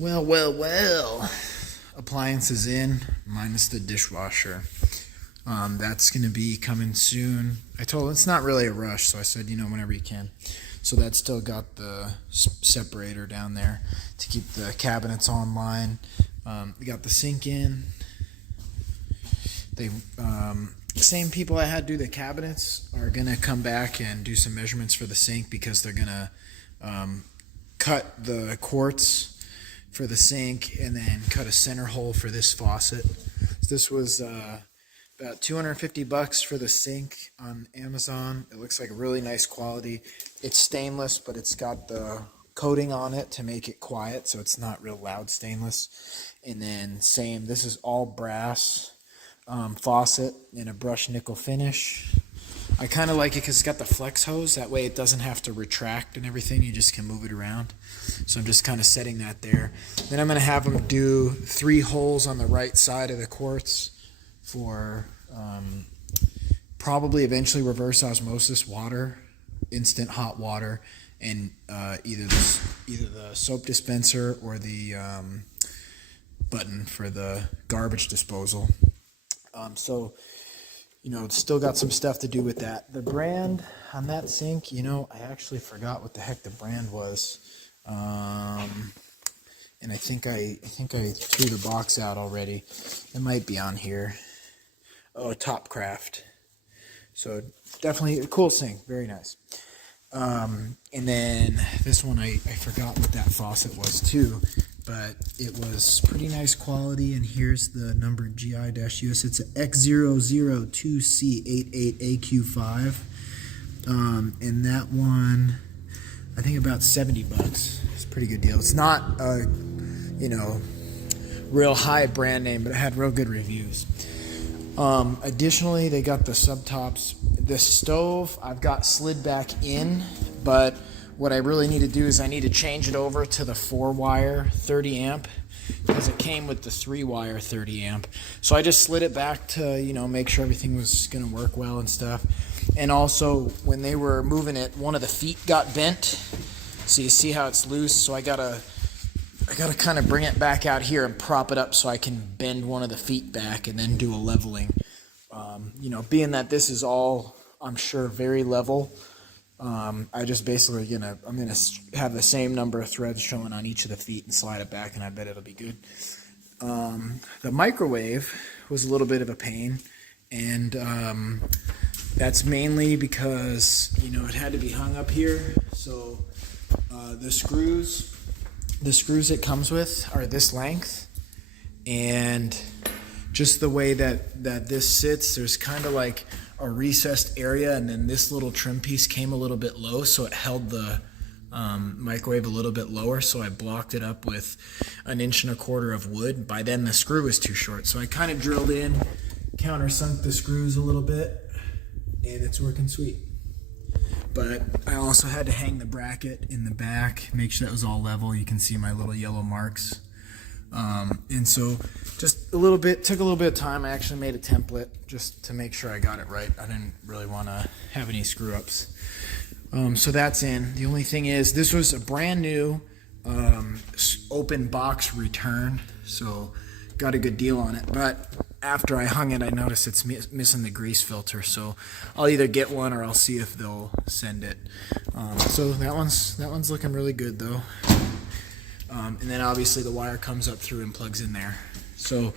Well. Appliances in, minus the dishwasher. That's going to be coming soon. I told him it's not really a rush, so I said, whenever you can. So that's still got the separator down there to keep the cabinets online. We got the sink in. They same people I had do the cabinets are going to come back and do some measurements for the sink because they're going to cut the quartz for the sink and then cut a center hole for this faucet. So this was about $250 for the sink on Amazon. It looks like a really nice quality. It's stainless, but it's got the coating on it to make it quiet, so it's not real loud stainless. And then same, this is all brass faucet in a brushed nickel finish. I kind of like it because it's got the flex hose. That way it doesn't have to retract and everything. You just can move it around. So I'm just kind of setting that there. Then I'm going to have them do 3 holes on the right side of the quartz for probably eventually reverse osmosis water, instant hot water, and either the soap dispenser or the button for the garbage disposal. So it's still got some stuff to do with that. The brand on that sink, I actually forgot what the heck the brand was. And I think I threw the box out already. It might be on here. Oh, Topcraft. So definitely a cool sink. Very nice. And then this one, I forgot what that faucet was too. But it was pretty nice quality, and here's the number GI-US. It's a X002C88AQ5, and that one, I think about $70. It's a pretty good deal. It's not a, real high brand name, but it had real good reviews. Additionally, they got the subtops. The stove I've got slid back in, but what I really need to do is I need to change it over to the 4-wire 30 amp because it came with the 3-wire 30 amp. So I just slid it back to, make sure everything was going to work well and stuff. And also, when they were moving it, one of the feet got bent. So you see how it's loose. So I gotta kind of bring it back out here and prop it up so I can bend one of the feet back and then do a leveling. Being that this is all, I'm sure, very level. I just basically I'm gonna have the same number of threads showing on each of the feet and slide it back, and I bet it'll be good. The microwave was a little bit of a pain, and that's mainly because it had to be hung up here. So the screws it comes with are this length, and just the way that this sits, there's kind of like a recessed area, and then this little trim piece came a little bit low, so it held the microwave a little bit lower, so I blocked it up with 1 1/4 inch of wood. By then the screw was too short, so I kind of drilled in, countersunk the screws a little bit, and it's working sweet. But I also had to hang the bracket in the back, make sure that was all level. You can see my little yellow marks. And so just took a little bit of time. I actually made a template just to make sure I got it right. I didn't really want to have any screw ups. So that's in. The only thing is, this was a brand new open box return, so got a good deal on it. But after I hung it, I noticed it's missing the grease filter, so I'll either get one or I'll see if they'll send it. So that one's looking really good though. And then obviously the wire comes up through and plugs in there. So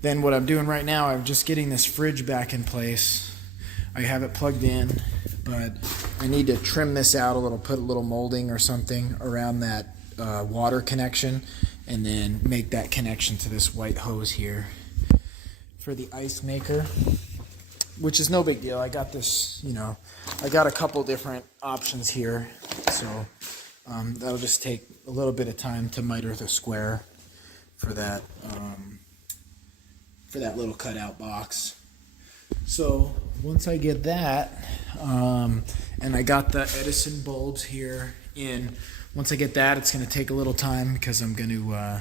then what I'm doing right now, I'm just getting this fridge back in place. I have it plugged in, but I need to trim this out a little, put a little molding or something around that water connection, and then make that connection to this white hose here for the ice maker, which is no big deal. I got this, I got a couple different options here, so that'll just take a little bit of time to miter the square for that little cutout box. So once I get that, and I got the Edison bulbs here in, once I get that, it's going to take a little time because I'm going to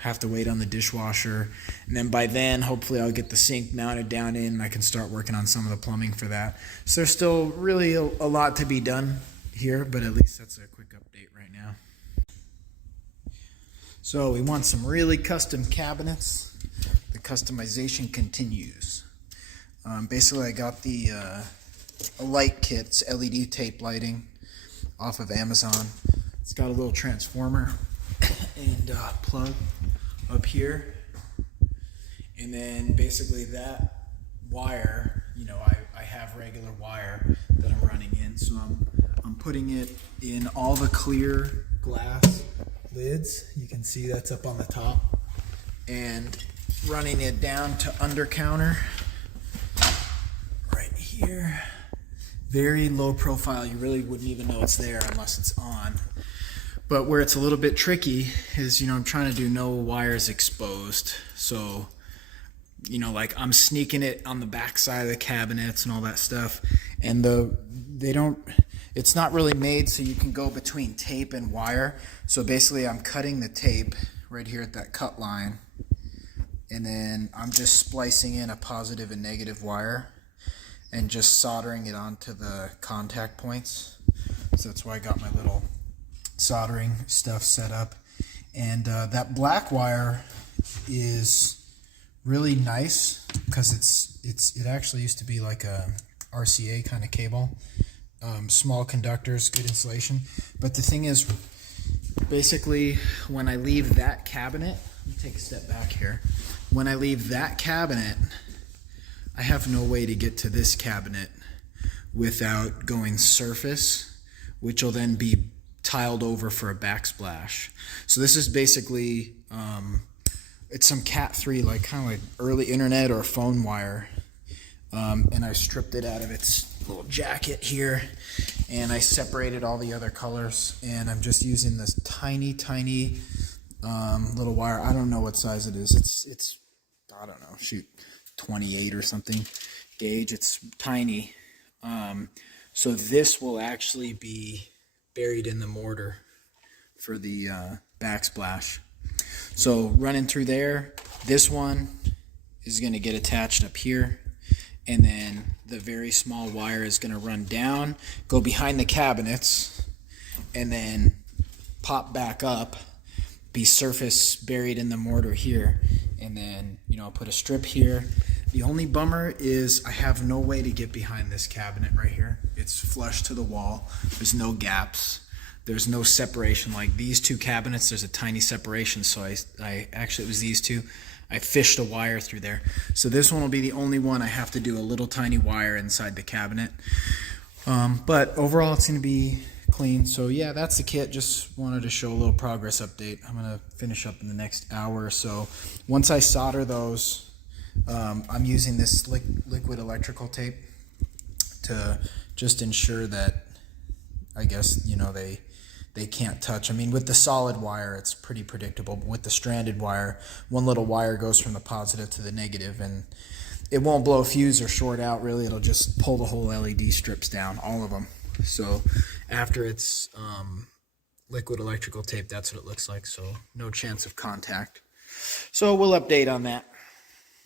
have to wait on the dishwasher, and then by then hopefully I'll get the sink mounted down in and I can start working on some of the plumbing for that. So there's still really a lot to be done here, but at least that's a quick update right now. So we want some really custom cabinets. The customization continues. Basically, I got the a light kit. It's LED tape lighting off of Amazon. It's got a little transformer and plug up here. And then basically that wire, you know, I have regular wire that I'm running in. So I'm putting it in all the clear glass lids. You can see that's up on the top, and running it down to under counter right here. Very low profile. You really wouldn't even know it's there unless it's on. But where it's a little bit tricky is, you know, I'm trying to do no wires exposed. So, you know, like I'm sneaking it on the back side of the cabinets and all that stuff, and it's not really made so you can go between tape and wire. So basically I'm cutting the tape right here at that cut line, and then I'm just splicing in a positive and negative wire and just soldering it onto the contact points. So that's why I got my little soldering stuff set up. And that black wire is really nice because it actually used to be like a RCA kind of cable. Small conductors, good insulation. But the thing is, basically, when I leave that cabinet, let me take a step back here. When I leave that cabinet, I have no way to get to this cabinet without going surface, which will then be tiled over for a backsplash. So this is basically, it's some Cat 3, like kind of like early internet or phone wire. And I stripped it out of its little jacket here, and I separated all the other colors, and I'm just using this tiny little wire. I don't know what size it is. It's I don't know, shoot, 28 or something gauge. It's tiny. So this will actually be buried in the mortar for the backsplash. So running through there, this one is going to get attached up here, and then the very small wire is going to run down, go behind the cabinets, and then pop back up, be surface buried in the mortar here, and then, you know, I'll put a strip here. The only bummer is I have no way to get behind this cabinet right here. It's flush to the wall. There's no gaps. There's no separation. Like these two cabinets, there's a tiny separation, so I actually, it was these two. I fished a wire through there. So this one will be the only one I have to do a little tiny wire inside the cabinet. But overall, it's going to be clean. So yeah, that's the kit. Just wanted to show a little progress update. I'm going to finish up in the next hour or so. Once I solder those, I'm using this liquid electrical tape to just ensure that, I guess, you know, they can't touch. I mean, with the solid wire, it's pretty predictable. But with the stranded wire, one little wire goes from the positive to the negative, and it won't blow a fuse or short out, really. It'll just pull the whole LED strips down, all of them. So after it's liquid electrical tape, that's what it looks like. So no chance of contact. So we'll update on that.